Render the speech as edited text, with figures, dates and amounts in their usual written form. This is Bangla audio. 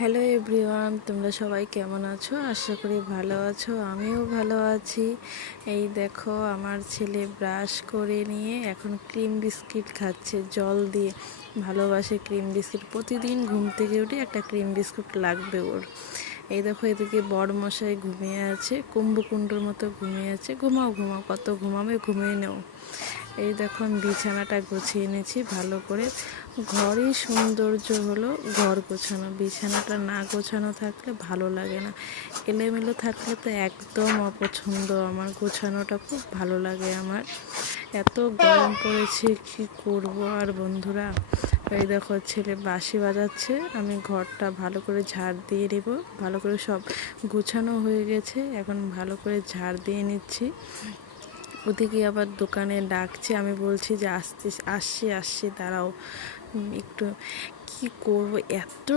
হ্যালো এভরিওয়ান, তোমরা সবাই কেমন আছো? আশা করি ভালো আছো। আমিও ভালো আছি। এই দেখো, আমার ছেলে ব্রাশ করে নিয়ে এখন ক্রিম বিস্কিট খাচ্ছে জল দিয়ে। ভালোবাসে ক্রিম বিস্কিট, প্রতিদিন ঘুম থেকে উঠে একটা ক্রিম বিস্কুট লাগবে ওর। এই দেখো, এদিকে বড়মশাই ঘুমিয়ে আছে, কুম্ভকুণ্ডুর মতো ঘুমিয়ে আছে। ঘুমাও ঘুমাও, কত ঘুমাবে, ঘুমিয়ে নেও। এই দেখো, আমি বিছানাটা গুছিয়ে নিয়েছি ভালো করে। ঘরই সৌন্দর্য হলো ঘর গোছানো। বিছানাটা না গোছানো থাকলে ভালো লাগে না, এলোমেলো থাকলে তো একদম অপছন্দ আমার। গোছানোটা খুব ভালো লাগে আমার। এত গরম পড়েছে, কি করব আর বন্ধুরা। এই দেখো, ছেলে বাঁশি বাজাচ্ছে, আমি ঘরটা ভালো করে ঝাড় দিয়ে নেব। ভালো করে সব গোছানো হয়ে গেছে, এখন ভালো করে ঝাড় দিয়ে নিচ্ছি। ওদিকে আবার দোকানে ডাকছে, আমি বলছি যে আসছি আসছি দাঁড়াও একটু। কি করব, এত